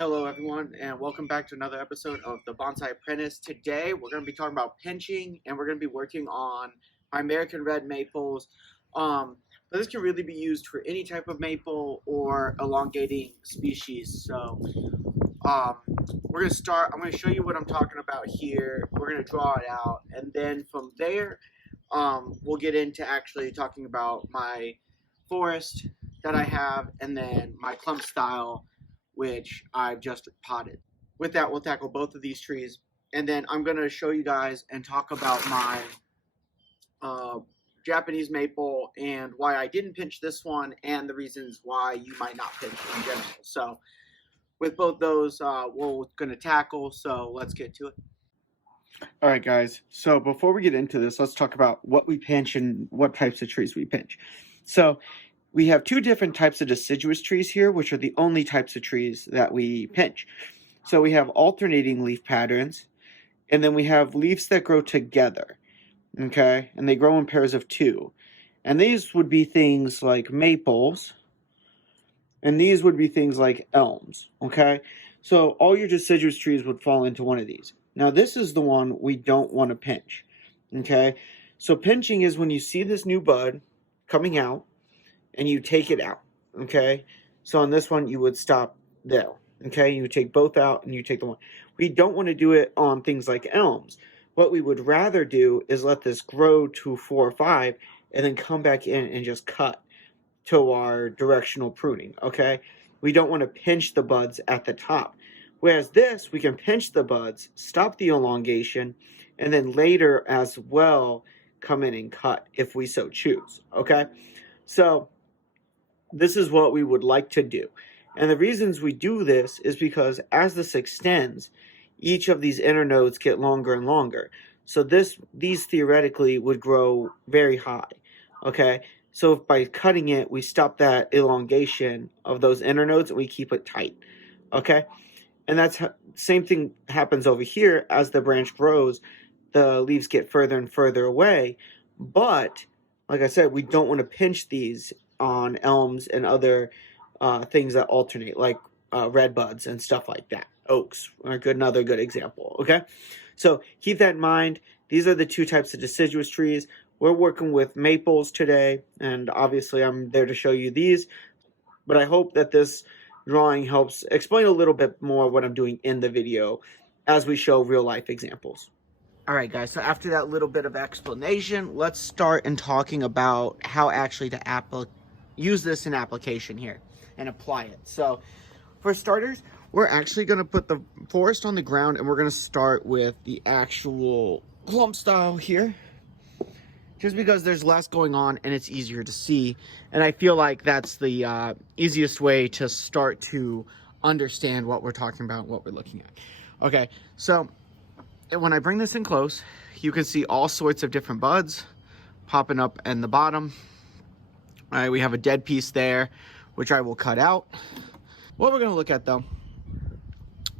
Hello everyone and welcome back to another episode of the Bonsai Apprentice. Today we're going to be talking about pinching and we're going to be working on my American red maples. But this can really be used for any type of maple or elongating species. So um, we're going to start, I'm going to show you what I'm talking about here. We're going to draw it out and then from there we'll get into actually talking about my forest that I have and then my clump style which I've just potted. With that, we'll tackle both of these trees, and then I'm going to show you guys and talk about my uh, Japanese maple and why I didn't pinch this one, and the reasons why you might not pinch in general. So, with both those, we're going to tackle. So let's get to it. All right, guys. So before we get into this, let's talk about what we pinch and what types of trees we pinch. So we have two different types of deciduous trees here, which are the only types of trees that we pinch. So we have alternating leaf patterns, and then we have leaves that grow together, okay? And they grow in pairs of two. And these would be things like maples, and these would be things like elms, okay? So all your deciduous trees would fall into one of these. Now this is the one we don't want to pinch, okay? So pinching is when you see this new bud coming out, and you take it out, okay? So on this one, you would stop there, okay? You would take both out and you take the one. We don't want to do it on things like elms. What we would rather do is let this grow to 4 or 5 and then come back in and just cut to our directional pruning, okay? We don't want to pinch the buds at the top. Whereas this, we can pinch the buds, stop the elongation, and then later as well come in and cut if we so choose, okay? So this is what we would like to do. And the reasons we do this is because as this extends, each of these inner nodes get longer and longer. So these theoretically would grow very high, okay? So if by cutting it, we stop that elongation of those inner nodes and we keep it tight, okay? And that's same thing happens over here. As the branch grows, the leaves get further and further away. But like I said, we don't want to pinch these on elms and other things that alternate, like red buds and stuff like that. Oaks are another good example, okay? So keep that in mind. These are the two types of deciduous trees. We're working with maples today, and obviously I'm there to show you these, but I hope that this drawing helps explain a little bit more what I'm doing in the video as we show real life examples. All right, guys, so after that little bit of explanation, let's start in talking about how actually to use this in application here and apply it. So for starters, we're actually going to put the forest on the ground and we're going to start with the actual clump style here. Just because there's less going on and it's easier to see. And I feel like that's the easiest way to start to understand what we're talking about, what we're looking at. Okay, so when I bring this in close, you can see all sorts of different buds popping up in the bottom. All right, we have a dead piece there, which I will cut out. What we're gonna look at though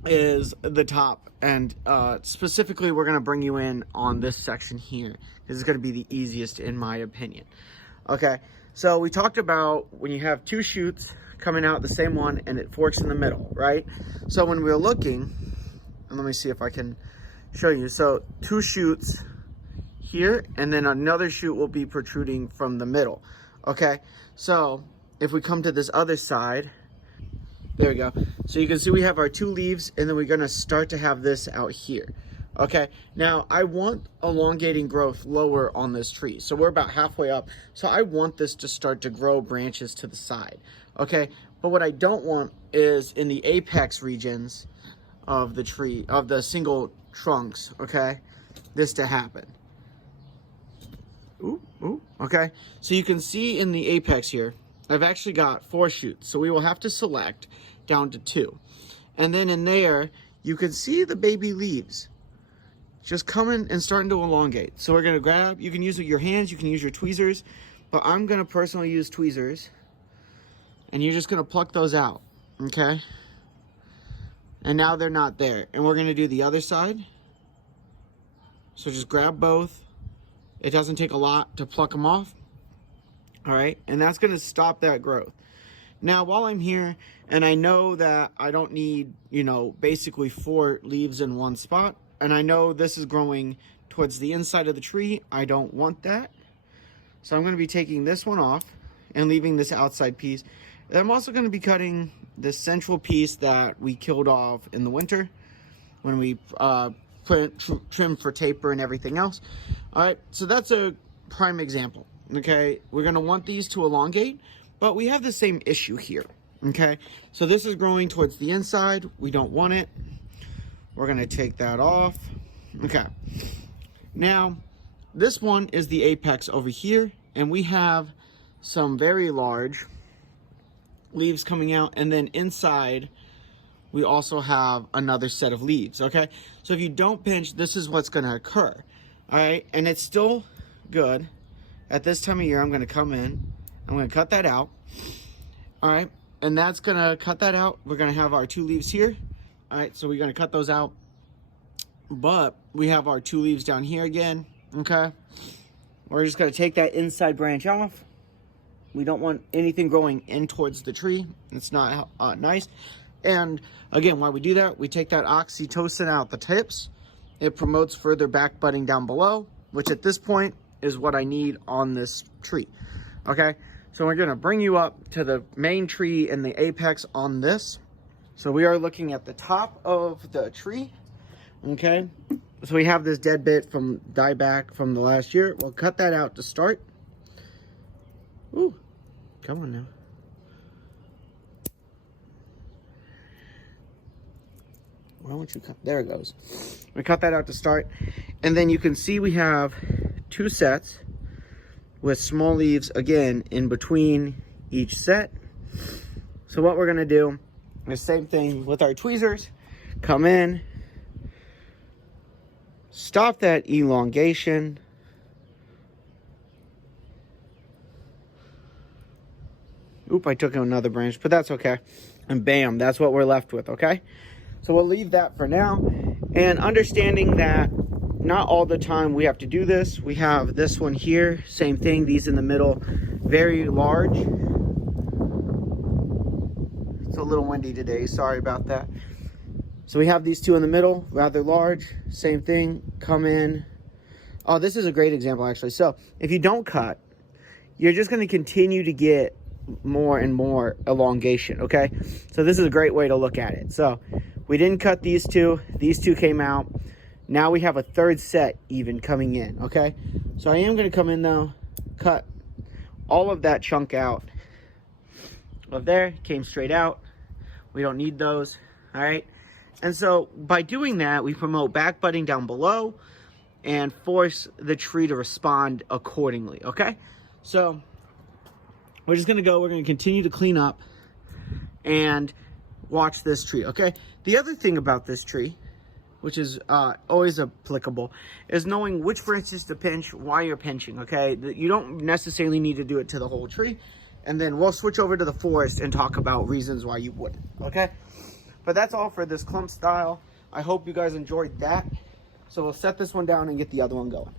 is the top, and specifically we're gonna bring you in on this section here. This is gonna be the easiest in my opinion. Okay, so we talked about when you have two shoots coming out the same one and it forks in the middle, right? So when we're looking, and let me see if I can show you. So two shoots here and then another shoot will be protruding from the middle. Okay, so if we come to this other side, there we go. So you can see we have our two leaves and then we're gonna start to have this out here. Okay, now I want elongating growth lower on this tree. So we're about halfway up. So I want this to start to grow branches to the side. Okay, but what I don't want is in the apex regions of the tree, of the single trunks, okay, this to happen. Ooh, okay. So you can see in the apex here, I've actually got 4 shoots. So we will have to select down to 2. And then in there, you can see the baby leaves just coming and starting to elongate. So we're gonna grab, you can use your hands, you can use your tweezers, but I'm gonna personally use tweezers. And you're just gonna pluck those out, okay? And now they're not there. And we're gonna do the other side. So just grab both. It doesn't take a lot to pluck them off. All right, and that's gonna stop that growth. Now, while I'm here, and I know that I don't need, you know, basically 4 leaves in one spot, and I know this is growing towards the inside of the tree, I don't want that. So I'm going to be taking this one off and leaving this outside piece. And I'm also going to be cutting this central piece that we killed off in the winter when we trimmed for taper and everything else. All right, so that's a prime example. Okay, we're going to want these to elongate, but we have the same issue here. Okay, so this is growing towards the inside. We don't want it. We're going to take that off. Okay, now this one is the apex over here, and we have some very large leaves coming out, and then inside we also have another set of leaves. Okay, so if you don't pinch, this is what's going to occur. All right, and it's still good. At this time of year, I'm going to come in, I'm going to cut that out. All right, and that's going to cut that out. We're going to have our 2 leaves here. All right, so we're going to cut those out, but we have our 2 leaves down here again. Okay, we're just going to take that inside branch off. We don't want anything growing in towards the tree. It's not nice. And again, while we do that, we take that oxytocin out the tips. It promotes further back budding down below, which at this point is what I need on this tree. Okay, so we're gonna bring you up to the main tree and the apex on this. So we are looking at the top of the tree. Okay, so we have this dead bit from dieback from the last year. We'll cut that out to start. Ooh, come on now. Why won't you cut? There it goes. We cut that out to start. And then you can see we have 2 sets with small leaves again in between each set. So what we're gonna do is same thing with our tweezers. Come in, stop that elongation. Oop, I took another branch, but that's okay. And bam, that's what we're left with, okay? So we'll leave that for now. And understanding that not all the time we have to do this. We have this one here, same thing, these in the middle, very large. It's a little windy today, sorry about that. So we have these 2 in the middle, rather large, same thing, come in. Oh, this is a great example actually. So if you don't cut, you're just gonna continue to get more and more elongation, okay? So this is a great way to look at it. So we didn't cut these 2 came out. Now we have a 3rd set even coming in, okay? So I am gonna come in though, cut all of that chunk out of there, came straight out. We don't need those, all right? And so by doing that, we promote back budding down below and force the tree to respond accordingly, okay? So we're just gonna go, we're gonna continue to clean up and watch this tree, okay? The other thing about this tree, which is always applicable, is knowing which branches to pinch, why you're pinching, okay? You don't necessarily need to do it to the whole tree. And then we'll switch over to the forest and talk about reasons why you wouldn't, okay? But that's all for this clump style. I hope you guys enjoyed that. So we'll set this one down and get the other one going.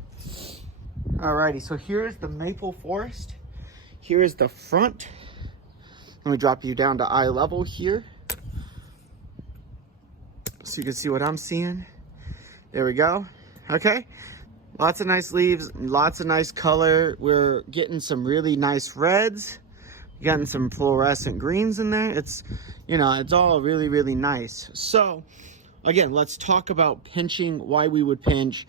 Alrighty, so here's the maple forest. Here is the front. Let me drop you down to eye level here, so you can see what I'm seeing. There we go. Okay, lots of nice leaves, lots of nice color. We're getting some really nice reds, getting some fluorescent greens in there. It's, you know, it's all really, really nice. So again, let's talk about pinching, why we would pinch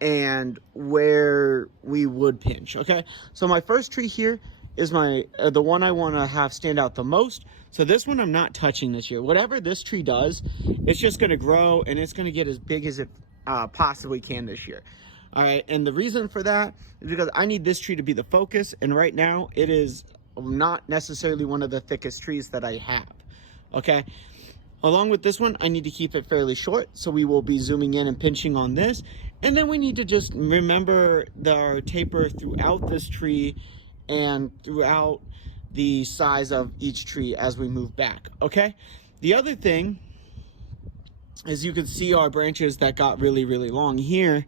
and where we would pinch. Okay, so my first tree here is my the one I want to have stand out the most. So this one I'm not touching this year. Whatever this tree does, it's just going to grow and it's going to get as big as it possibly can this year. All right, and the reason for that is because I need this tree to be the focus, and right now it is not necessarily one of the thickest trees that I have. Okay, along with this one, I need to keep it fairly short, so we will be zooming in and pinching on this. And then we need to just remember the taper throughout this tree and throughout the size of each tree as we move back, okay? The other thing is you can see our branches that got really, really long here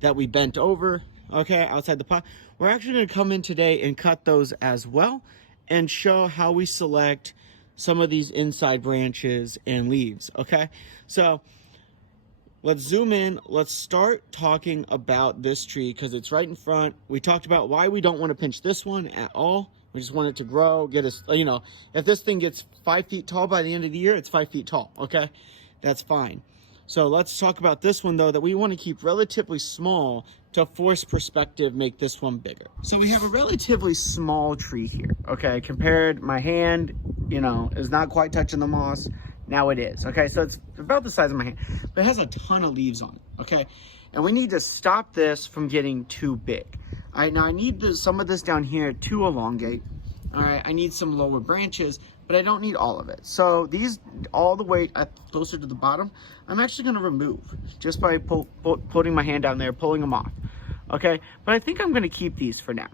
that we bent over, okay, outside the pot. We're actually gonna come in today and cut those as well and show how we select some of these inside branches and leaves, okay? So let's zoom in. Let's start talking about this tree because it's right in front. We talked about why we don't want to pinch this one at all. We just want it to grow, get us, you know, if this thing gets 5 feet tall by the end of the year, it's 5 feet tall, okay? That's fine. So let's talk about this one though, that we want to keep relatively small to force perspective, make this one bigger. So we have a relatively small tree here, okay? Compared, my hand, you know, is not quite touching the moss. Now it is, okay? So it's about the size of my hand, but it has a ton of leaves on it, okay? And we need to stop this from getting too big. All right, now I need some of this down here to elongate. All right, I need some lower branches, but I don't need all of it. So these, all the way closer to the bottom, I'm actually gonna remove just by putting my hand down there, pulling them off, okay? But I think I'm gonna keep these for now,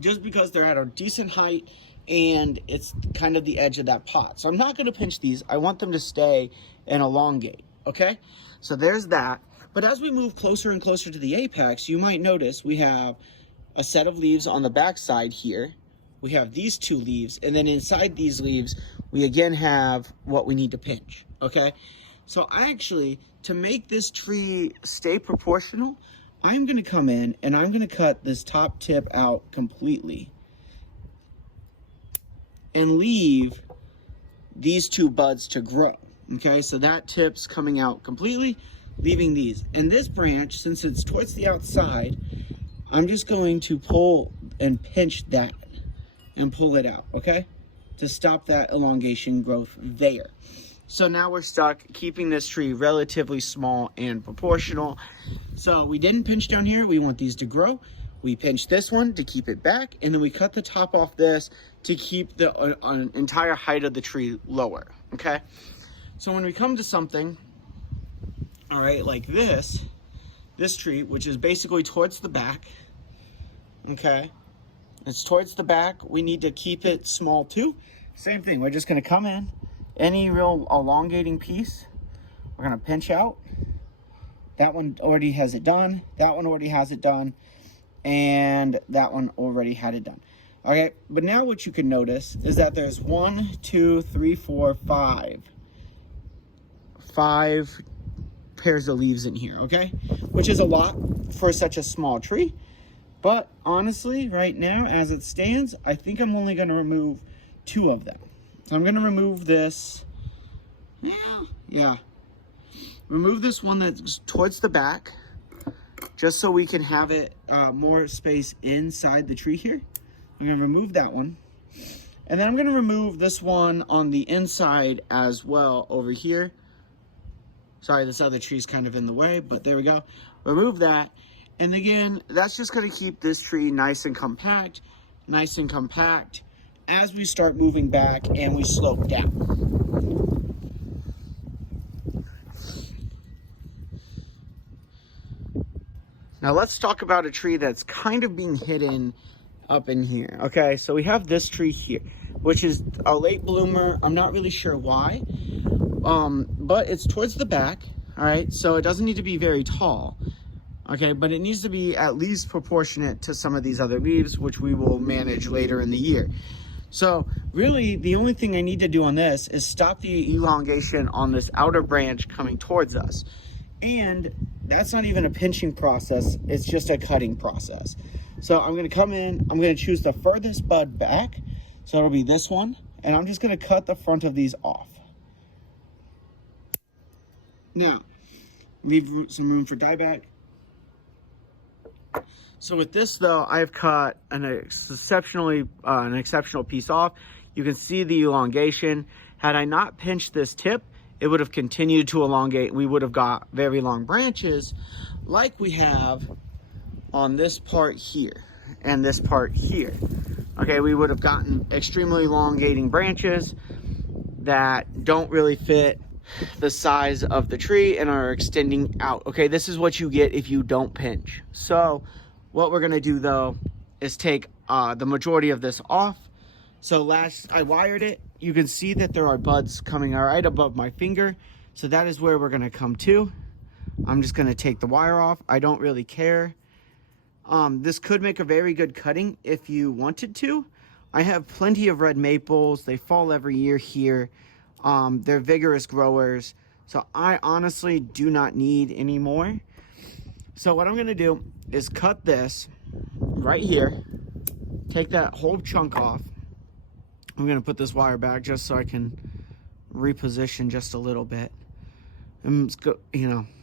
just because they're at a decent height and it's kind of the edge of that pot. So I'm not gonna pinch these. I want them to stay and elongate, okay? So there's that. But as we move closer and closer to the apex, you might notice we have a set of leaves on the back side here. We have these 2 leaves, and then inside these leaves, we again have what we need to pinch, okay? So actually, to make this tree stay proportional, I'm gonna come in and I'm gonna cut this top tip out completely and leave these 2 buds to grow, okay? So that tip's coming out completely, leaving these. And this branch, since it's towards the outside, I'm just going to pull and pinch that and pull it out, okay? To stop that elongation growth there. So now we're stuck keeping this tree relatively small and proportional. So we didn't pinch down here. We want these to grow. We pinch this one to keep it back, and then we cut the top off this to keep the entire height of the tree lower, okay? So when we come to something, all right, like this tree, which is basically towards the back, okay? It's towards the back. We need to keep it small too. Same thing, we're just gonna come in, any real elongating piece, we're gonna pinch out. That one already has it done. That one already has it done. And that one already had it done. Okay, but now what you can notice is that there's 1, 2, 3, 4, 5 pairs of leaves in here, okay? Which is a lot for such a small tree. But honestly, right now, as it stands, I think I'm only gonna remove 2 of them. So I'm gonna remove this, yeah. Remove this one that's towards the back, just so we can have it more space inside the tree here. I'm gonna remove that one. And then I'm gonna remove this one on the inside as well over here. Sorry, this other tree's kind of in the way, but there we go. Remove that. And again, that's just gonna keep this tree nice and compact as we start moving back and we slope down. Now let's talk about a tree that's kind of being hidden up in here. Okay, so we have this tree here, which is a late bloomer. I'm not really sure why, but it's towards the back. All right, so it doesn't need to be very tall. Okay, but it needs to be at least proportionate to some of these other leaves, which we will manage later in the year. So really, the only thing I need to do on this is stop the elongation on this outer branch coming towards us. And that's not even a pinching process, it's just a cutting process. So I'm gonna come in, I'm gonna choose the furthest bud back, so it'll be this one, and I'm just gonna cut the front of these off. Now, leave some room for dieback. So with this though, I've cut an exceptional piece off. You can see the elongation. Had I not pinched this tip, it would have continued to elongate. We would have got very long branches like we have on this part here and this part here. Okay, we would have gotten extremely elongating branches that don't really fit the size of the tree and are extending out. Okay, this is what you get if you don't pinch. So what we're gonna do though is take the majority of this off. So last I wired it, you can see that there are buds coming right above my finger. So that is where we're gonna come to. I'm just gonna take the wire off. I don't really care. This could make a very good cutting if you wanted to, I have plenty of red maples. They fall every year here. They're vigorous growers. So I honestly do not need any more. So what I'm gonna do is cut this right here. Take that whole chunk off. I'm gonna put this wire back just so I can reposition just a little bit. And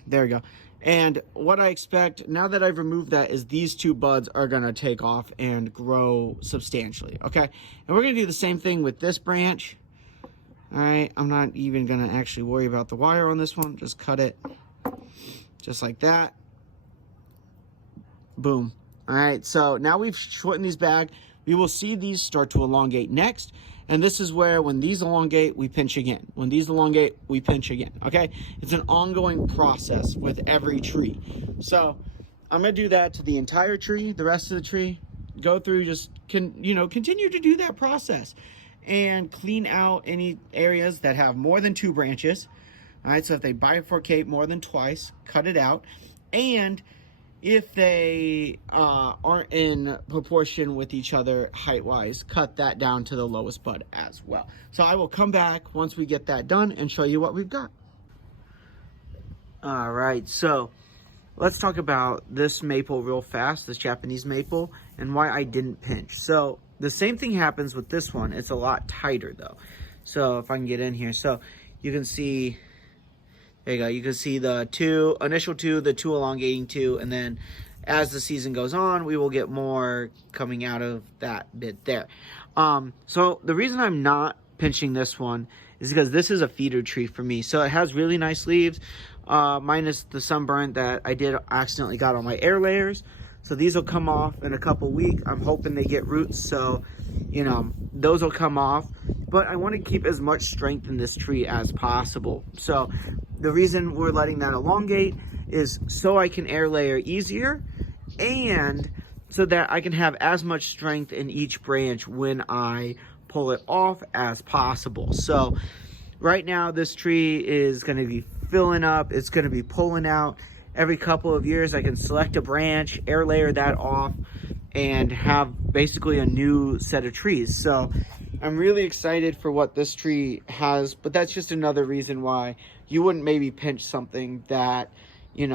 there we go. And what I expect now that I've removed that is these two buds are gonna take off and grow substantially, okay? And we're gonna do the same thing with this branch. All right, I'm not even gonna actually worry about the wire on this one. Just cut it just like that. Boom. All right, so now we've shortened these back. We will see these start to elongate next. And this is where when these elongate, we pinch again. When these elongate, we pinch again, okay? It's an ongoing process with every tree. So I'm gonna do that to the entire tree, the rest of the tree. Go through, continue to do that process and clean out any areas that have more than 2 branches. All right, so if they bifurcate more than twice, cut it out. And if they aren't in proportion with each other height-wise, cut that down to the lowest bud as well. So I will come back once we get that done and show you what we've got. All right, so let's talk about this maple real fast, this Japanese maple, and why I didn't pinch. So the same thing happens with this one. It's a lot tighter though. So if I can get in here, so you can see, there you go. You can see the initial two, the 2 elongating 2, and then as the season goes on, we will get more coming out of that bit there. So the reason I'm not pinching this one is because this is a feeder tree for me. So it has really nice leaves, minus the sunburn that I did accidentally got on my air layers. So these will come off in a couple weeks. I'm hoping they get roots, so those will come off. But I want to keep as much strength in this tree as possible. So the reason we're letting that elongate is so I can air layer easier and so that I can have as much strength in each branch when I pull it off as possible. So right now this tree is going to be filling up. It's going to be pulling out. Every couple of years I can select a branch, air layer that off, and have basically a new set of trees. So I'm really excited for what this tree has, but that's just another reason why you wouldn't maybe pinch something that you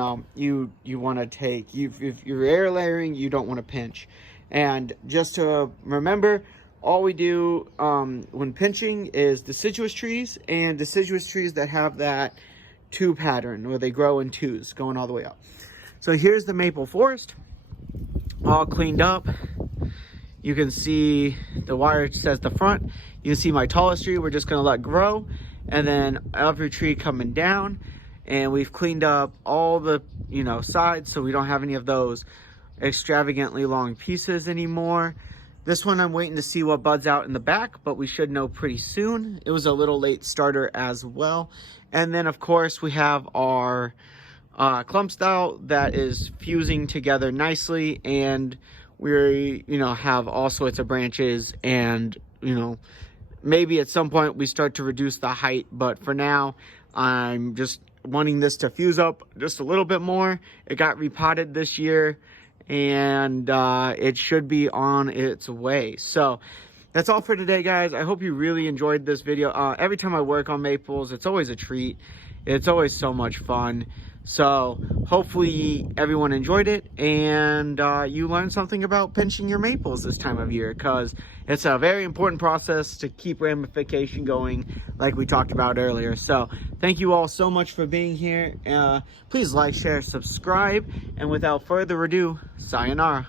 want to take. If you're air layering, you don't want to pinch. And just to remember, all we do when pinching is deciduous trees and deciduous trees that have that 2 pattern where they grow in 2s going all the way up. So here's the maple forest all cleaned up. You can see the wire says the front. You can see my tallest tree we're just gonna let grow, and then every tree coming down, and we've cleaned up all the sides so we don't have any of those extravagantly long pieces anymore. This one I'm waiting to see what buds out in the back, but we should know pretty soon. It was a little late starter as well. And then of course we have our clump style that is fusing together nicely, and we have all sorts of branches, and maybe at some point we start to reduce the height, but for now I'm just wanting this to fuse up just a little bit more. It got repotted this year, and it should be on its way. So that's all for today, guys. I hope you really enjoyed this video. Every time I work on maples, it's always a treat. It's always so much fun. So hopefully everyone enjoyed it, and you learned something about pinching your maples this time of year, because it's a very important process to keep ramification going like we talked about earlier. So thank you all so much for being here. Please like, share, subscribe, and without further ado, sayonara.